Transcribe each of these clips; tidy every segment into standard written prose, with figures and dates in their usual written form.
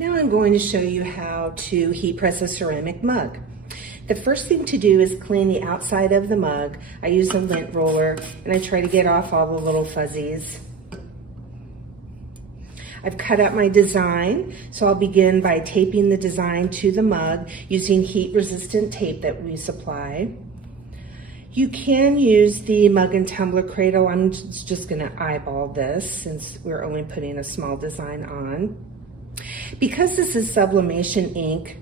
Now I'm going to show you how to heat press a ceramic mug. The first thing to do is clean the outside of the mug. I use a lint roller and I try to get off all the little fuzzies. I've cut out my design, so I'll begin by taping the design to the mug using heat-resistant tape that we supply. You can use the mug and tumbler cradle. I'm just gonna eyeball this since we're only putting a small design on. Because this is sublimation ink,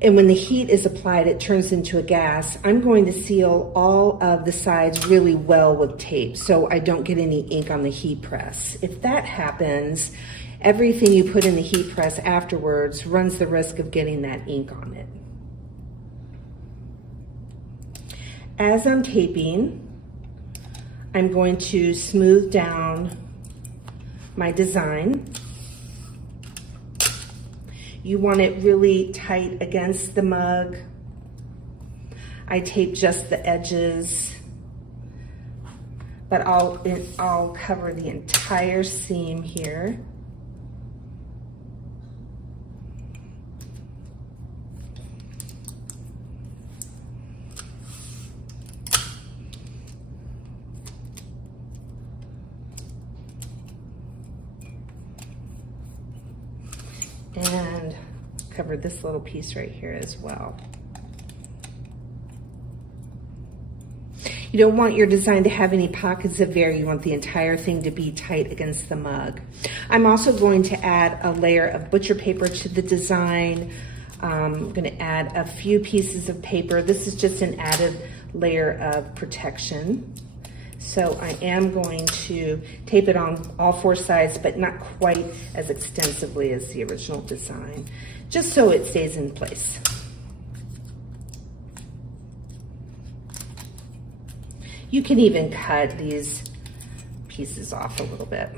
and when the heat is applied, it turns into a gas, I'm going to seal all of the sides really well with tape so I don't get any ink on the heat press. If that happens, everything you put in the heat press afterwards runs the risk of getting that ink on it. As I'm taping, I'm going to smooth down my design. You want it really tight against the mug. I tape just the edges, but I'll cover the entire seam here. And cover this little piece right here as well. You don't want your design to have any pockets of air. You want the entire thing to be tight against the mug. I'm also going to add a layer of butcher paper to the design. I'm going to add a few pieces of paper. This is just an added layer of protection. So I am going to tape it on all four sides, but not quite as extensively as the original design, just so it stays in place. You can even cut these pieces off a little bit.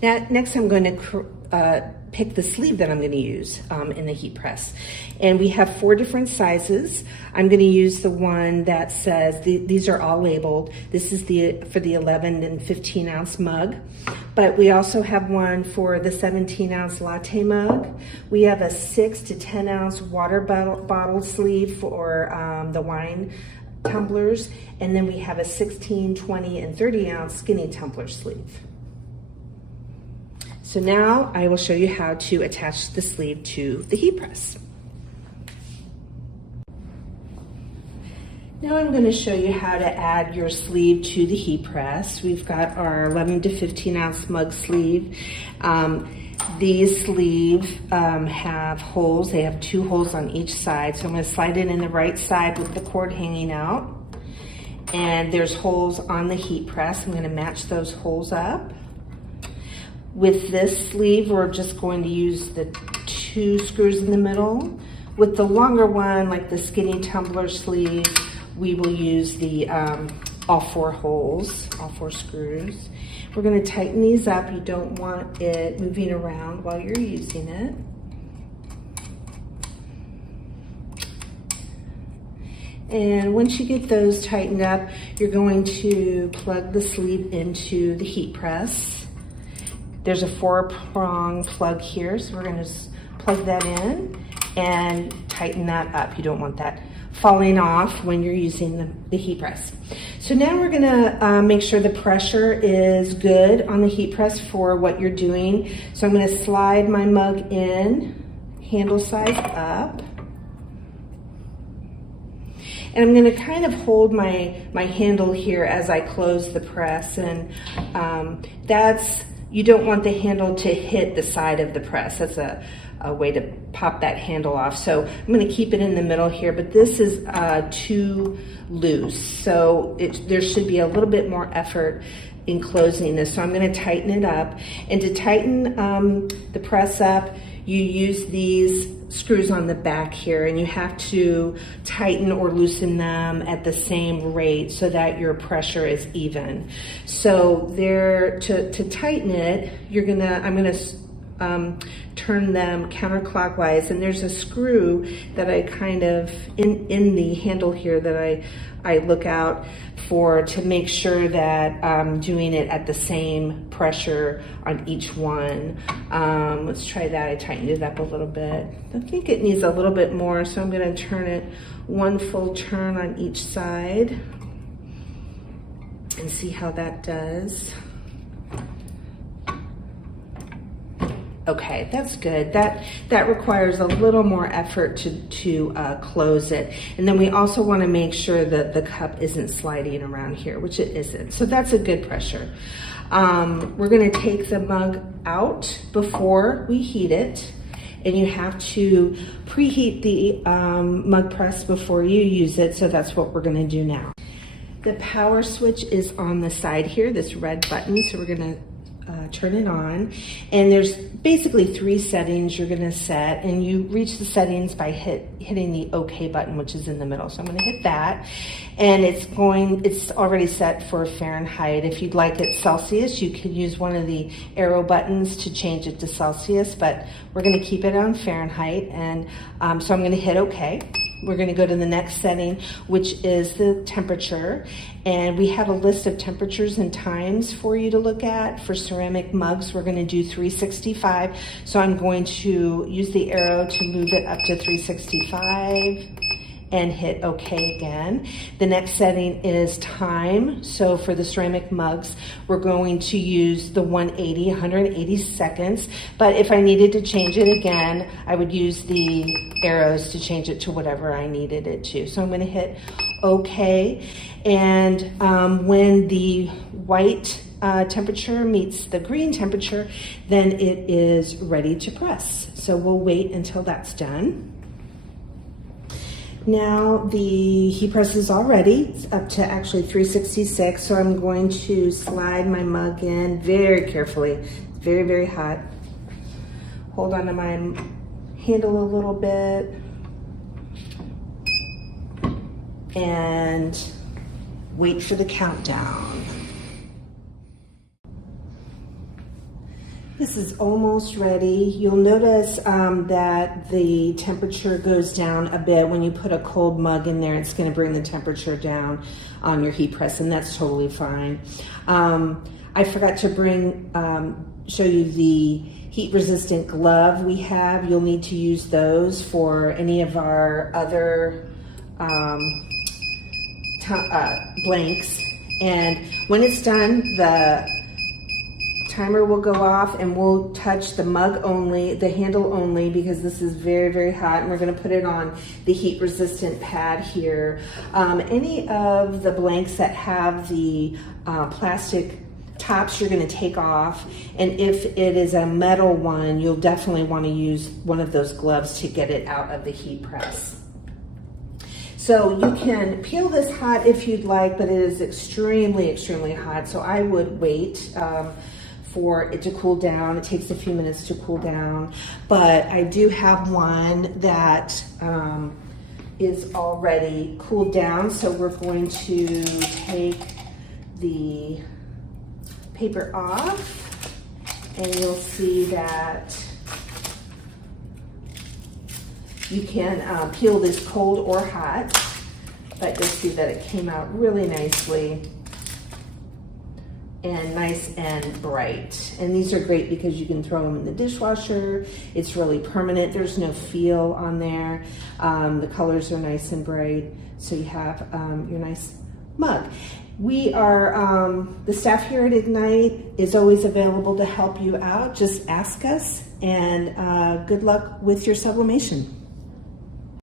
Now, next I'm going to pick the sleeve that I'm going to use in the heat press. And we have 4 different sizes. I'm going to use the one that says, these are all labeled. This is for the 11 and 15 ounce mug. But we also have one for the 17 ounce latte mug. We have a 6 to 10 ounce water bottle sleeve for the wine tumblers. And then we have a 16, 20, and 30 ounce skinny tumbler sleeve. So now I will show you how to attach the sleeve to the heat press. Now I'm going to show you how to add your sleeve to the heat press. We've got our 11 to 15 ounce mug sleeve. These sleeves have holes. They have 2 holes on each side. So I'm going to slide it in the right side with the cord hanging out. And there's holes on the heat press. I'm going to match those holes up. With this sleeve, we're just going to use the 2 screws in the middle. With the longer one, like the skinny tumbler sleeve, we will use the all 4 holes, all 4 screws. We're going to tighten these up. You don't want it moving around while you're using it. And once you get those tightened up, you're going to plug the sleeve into the heat press. There's a 4-prong plug here, so we're going to plug that in and tighten that up. You don't want that falling off when you're using the heat press. So now we're going to make sure the pressure is good on the heat press for what you're doing. So I'm going to slide my mug in, handle size up. And I'm going to kind of hold my handle here as I close the press, and you don't want the handle to hit the side of the press. That's a way to pop that handle off. So I'm going to keep it in the middle here, but this is too loose. So there should be a little bit more effort in closing this. So I'm going to tighten it up. And to tighten the press up, you use these screws on the back here, and you have to tighten or loosen them at the same rate so that your pressure is even. So there, to tighten it, I'm gonna turn them counterclockwise, and there's a screw that I kind of, in the handle here, that I look out for to make sure that I'm doing it at the same pressure on each one. Let's try that. I tightened it up a little bit. I think it needs a little bit more, so I'm going to turn it one full turn on each side and see how that does. Okay, that's good. That requires a little more effort to close it. And then we also want to make sure that the cup isn't sliding around here, which it isn't. So that's a good pressure. We're going to take the mug out before we heat it. And you have to preheat the mug press before you use it. So that's what we're going to do now. The power switch is on the side here, this red button. So we're going to turn it on, and there's basically 3 settings you're going to set, and you reach the settings by hitting the OK button, which is in the middle. So I'm going to hit that, and it's already set for Fahrenheit. If you'd like it Celsius, you can use one of the arrow buttons to change it to Celsius, but we're going to keep it on Fahrenheit, and so I'm going to hit OK. We're going to go to the next setting, which is the temperature. And we have a list of temperatures and times for you to look at. For ceramic mugs, we're going to do 365. So I'm going to use the arrow to move it up to 365 and hit OK again. The next setting is time. So for the ceramic mugs, we're going to use the 180 seconds. But if I needed to change it again, I would use the arrows to change it to whatever I needed it to. So I'm going to hit OK. And when the white temperature meets the green temperature, then it is ready to press. So we'll wait until that's done. Now the heat press is all ready. It's up to actually 366, so I'm going to slide my mug in very carefully. It's very, very hot. Hold on to my handle a little bit and wait for the countdown. This is almost ready. You'll notice that the temperature goes down a bit. When you put a cold mug in there, it's going to bring the temperature down on your heat press, and that's totally fine. I forgot to show you the heat-resistant glove we have. You'll need to use those for any of our other blanks. And when it's done, the timer will go off, and we'll touch the mug only, the handle only, because this is very, very hot, and we're going to put it on the heat resistant pad here. Any of the blanks that have the plastic tops you're going to take off, and if it is a metal one, you'll definitely want to use one of those gloves to get it out of the heat press. So you can peel this hot if you'd like, but it is extremely, extremely hot, so I would wait for it to cool down. It takes a few minutes to cool down, but I do have one that is already cooled down, so we're going to take the paper off, and you'll see that you can peel this cold or hot, but you'll see that it came out really nicely and nice and bright. And these are great because you can throw them in the dishwasher. It's really permanent. There's no feel on there. The colors are nice and bright. So you have your nice mug. We are, the staff here at Ignite is always available to help you out. Just ask us, and good luck with your sublimation.